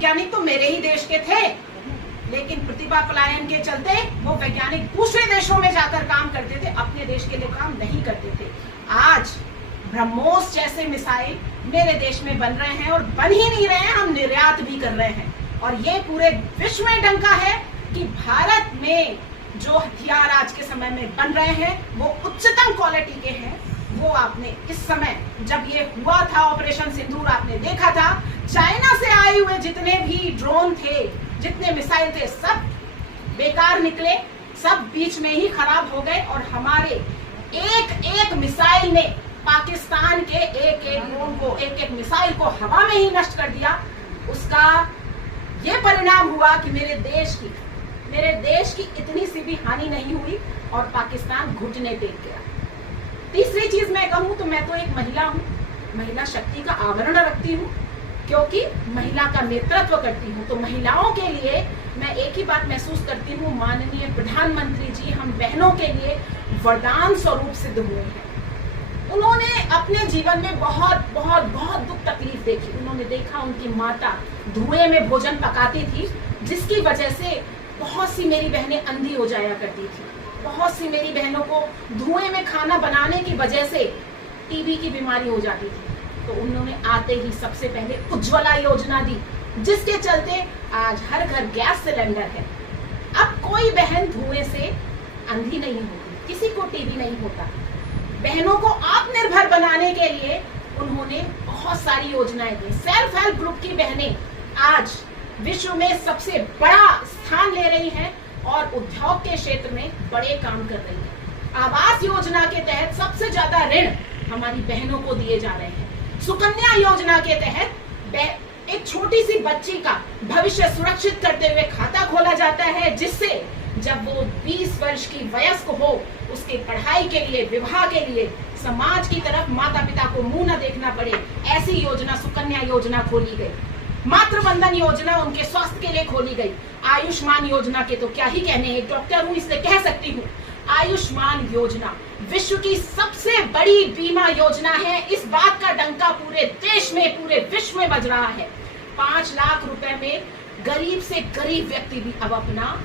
वैज्ञानिक तो मेरे ही देश के थे, लेकिन प्रतिभा पलायन के चलते वो वैज्ञानिक दूसरे देशों में जाकर काम करते थे, अपने देश के लिए काम नहीं करते थे। आज ब्रह्मोस जैसे मिसाइल मेरे देश में बन रहे हैं, और बन ही नहीं रहे हैं, हम निर्यात भी कर रहे हैं। और ये पूरे विश्व में डंका है कि भारत में जो हथियार आज के समय में बन रहे हैं वो उच्चतम क्वालिटी के हैं। वो आपने इस समय जब ये हुआ था ऑपरेशन सिंदूर, आपने देखा था चाइना से आए हुए जितने भी ड्रोन थे, जितने मिसाइल थे, सब बेकार निकले, सब बीच में ही खराब हो गए। और हमारे एक एक मिसाइल ने पाकिस्तान के एक एक ड्रोन को, एक एक मिसाइल को हवा में ही नष्ट कर दिया। उसका ये परिणाम हुआ कि मेरे देश की इतनी सी भी हानि नहीं हुई और पाकिस्तान घुटने टेक गया। तीसरी चीज मैं कहूं तो मैं तो एक महिला हूं, महिला शक्ति का आवरण रखती हूं, क्योंकि महिला का नेतृत्व करती हूं। तो महिलाओं के लिए मैं एक ही बात महसूस करती हूं, माननीय प्रधानमंत्री जी हम बहनों के लिए वरदान स्वरूप सिद्ध हुए हैं। उन्होंने अपने जीवन में बहुत बहुत बहुत दुख तकलीफ देखी। उन्होंने देखा उनकी माता धुएं में भोजन पकाती थी, जिसकी वजह से बहुत सी मेरी बहनें अंधी हो जाया करती थी। बहुत सी मेरी बहनों को धुएं में खाना बनाने की वजह से टीबी की बीमारी हो जाती थी। तो उन्होंने आते ही सबसे पहले उज्ज्वला योजना दी, जिसके चलते आज हर घर गैस सिलेंडर है। अब कोई बहन धुएं से अंधी नहीं होती, किसी को टीबी नहीं होता। बहनों को आत्मनिर्भर बनाने के लिए उन्होंने बहुत सारी योजनाएं दी। सेल्फ हेल्प ग्रुप की बहनें आज विश्व में सबसे बड़ा स्थान ले रही हैं और उद्योग के क्षेत्र में बड़े काम कर रही हैं। आवास योजना के तहत सबसे ज्यादा ऋण हमारी बहनों को दिए जा रहे हैं। सुकन्या योजना के तहत एक छोटी सी बच्ची का भविष्य सुरक्षित करते हुए खाता खोला जाता है, जिससे जब वो 20 वर्ष की वयस्क हो, उसके पढ़ाई के लिए, विवाह के लिए समाज की तरफ माता पिता को मुंह न देखना पड़े, ऐसी योजना सुकन्या योजना खोली गई। मातृवंदन योजना उनके स्वास्थ्य के लिए खोली गई। आयुष्मान योजना के तो क्या ही कहने, एक डॉक्टर हूं इसलिए कह सकती हूँ, आयुष्मान योजना विश्व की सबसे बड़ी बीमा योजना है। इस बात का डंका पूरे देश में, पूरे विश्व में बज रहा है। 5 लाख रुपए में गरीब से गरीब व्यक्ति भी अब अपना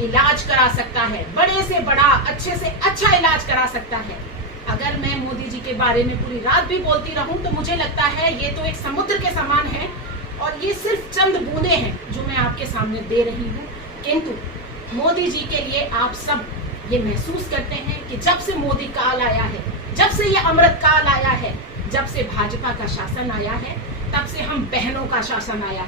इलाज करा सकता है, बड़े से बड़ा, अच्छे से अच्छा इलाज करा सकता है। अगर मैं मोदी जी के बारे में पूरी रात भी बोलती रहूं तो मुझे लगता है ये तो एक समुद्र के समान है, और ये सिर्फ चंद बूंदे हैं जो मैं आपके सामने दे रही हूँ। किंतु मोदी जी के लिए आप सब ये महसूस करते हैं कि जब से मोदी काल आया है, जब से ये अमृत काल आया है, जब से भाजपा का शासन आया है, तब से हम बहनों का शासन आया है।